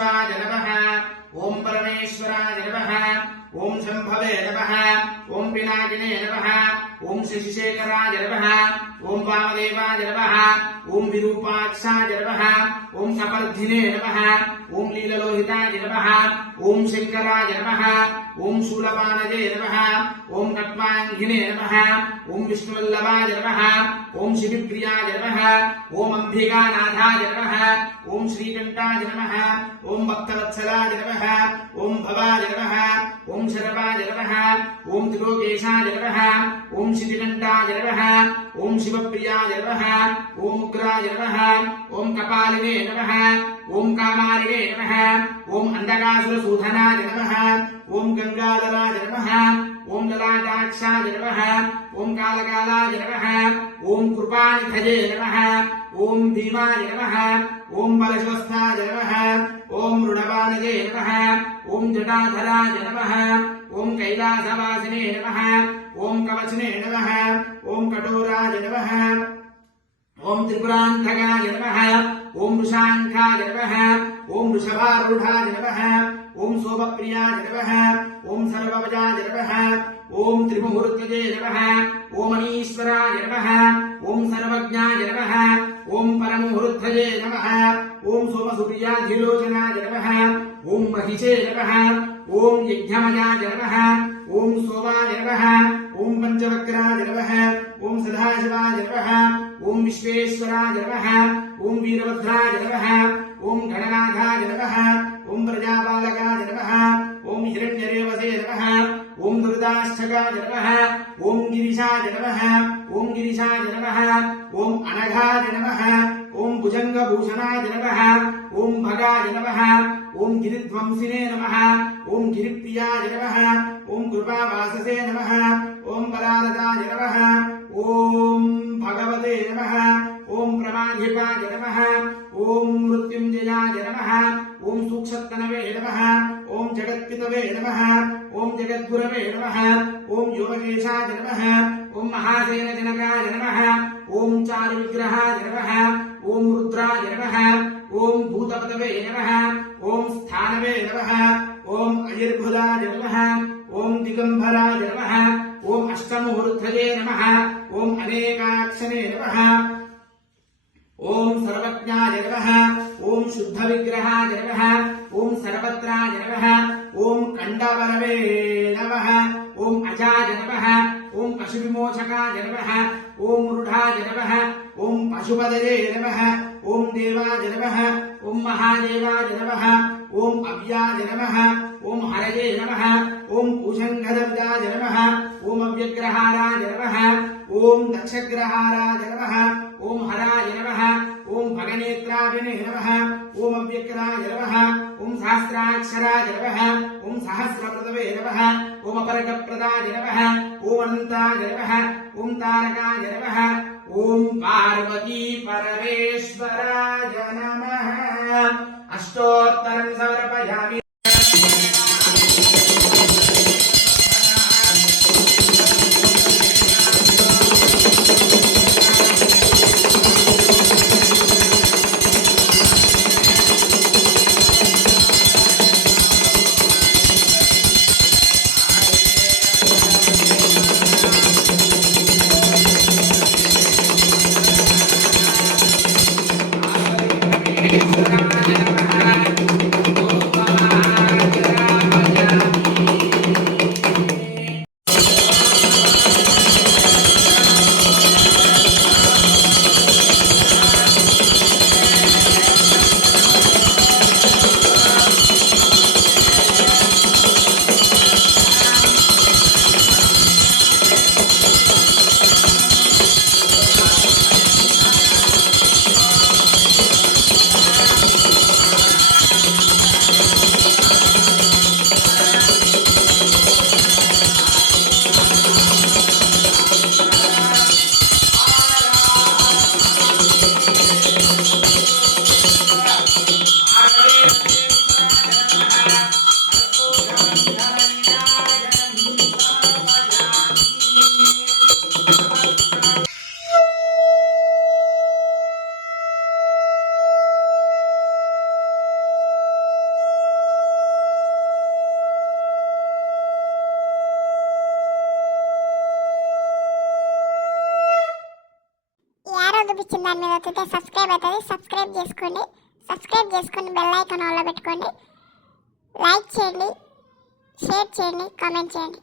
शिवाय नमः ओम परमेश्वराय नमः ओम शंभवे नमः ओम पिनाकिने नमः ओम शशिशेखराय नमः ओम वामदेवाय नमः ओम विरूपाक्षाय नमः ओम कपर्धिने नमः ओम लीललोहिताय नमः ओम शंकराय नमः ओम शूलपाणये नमः ओम कट्वांगिने नमः ओम विष्णुवल्लभाय नमः ओम शिवप्रियाय नमः ओम अंबिकानाथाय नमः ओम श्रीकंठाय नमः ओम भक्तवत्सलाय नमः ओम भवाय नमः ओम शरवाय नमः ओम त्रिलोकेशाय नमः ओम शितिकंठाय नमः ओम शिवप्रियाय नमः ओम उग्राय नमः ओम कपालिने नमः ओम कामारिणे नमः ओम अंधकासुरसूदनाय नमः ओम गंगाधराय नमः ओम ललाटाक्षाय नमः ओम कालकालाय नमः ओम कृपानिधये नमः ओम भीमाय नमः ओम बलश्वस्थाय नमः ओम मृडवानये नमः ओम जटाधराय नमः ओम कैलासवासिने नमः ओम कवचने नमः ओम कठोराय नमः ओम त्रिपुरांतकाय नमः ओम वृषांखाय नमः ओम वृषभारूढ़ाय नमः ओम शोभप्रियाय नमः ओम सर्वभजाय नमः ओम त्रिमुहूर्तये नमः ओम अनीश्वराय नमः ओम सर्वज्ञाय नमः ओम परमुहूर्तये नमः ओम सोमसुप्रियाधिलोचनाय नमः ओम महिषे नमः ओम यज्ञमयाय नमः ओम सोमाय नमः ओम पंचवक्राय नमः ओम सदाशिवाय नमः ओम विश्वेश्वराय नमः ओम वीरभद्राय नमः ओम गणनाथाय नमः ओम प्रजापालकाय नमः ओम हिरण्यरेवसे नमः ओम दुर्दाष्टकाय नमः ओम गिरिशाय नमः ओम गिरिशाय नमः ओम अनघाय नमः ओम भुजंगभूषणाय नमः ओम भगाय नमः ओम गिरिध्वंसिने नमः ओम गिरिप्रियाय नमः ओम कृपावाससे नमः ओम बलालताय नमः ओम भगवते नमः ओम प्रमाधिपाय नमः ओम मृत्युंजयाय नमः ओम सूक्षत्तनवे नमः ओम जगत्पितवे नमः ओम जगद्गुरवे नमः ओम योगकेशाय नमः ओम महासेनजनकाय नमः ओम चारुविग्रहाय नमः ओम रुद्राय नमः ओम भूतपतवे नमः ओम स्थानवे नमः ओम अजिर्भुजाय नमः ओम दिगंबराय नमः ओम अष्टमुहूर्तये नमः ओम अनेकाक्षरे नमः ओम सर्वज्ञाय नमः ओम शुद्धविग्रहाय नमः ओम सर्वत्राय नमः ओम कंडवरवे नमः ओम अजाय नमः ओम पशुविमोचकाय नमः ओम रूढ़ाय नमः ओम पशुपदये नमः ओम देवाय नमः ओम महादेवाय नमः ओम अव्याय नमः ओम हरये नमः ओम कुशंगदव्याय नमः ओम अव्यग्रहाराय नमः ओम दक्षग्रहाराय नमः ओम हराय नमः ओम भगनेत्राभिने नमः ओम अव्यक्राय नमः ओम सहस्राक्षराय नमः ओम सहस्रप्रदवे नमः ओम अपरगप्रदाय नमः ओम अनन्ताय नमः ओम तारकाय नमः ओम पार्वती परमेश्वराय नमः अष्टोत्तरं समर्पयामि। చూపించిన దాని మీద వస్తే సబ్స్క్రైబ్ అవుతుంది. సబ్స్క్రైబ్ చేసుకొని బెల్ ఐకాన్ ఆన్లో పెట్టుకోండి. లైక్ చేయండి, షేర్ చేయండి, కామెంట్ చేయండి.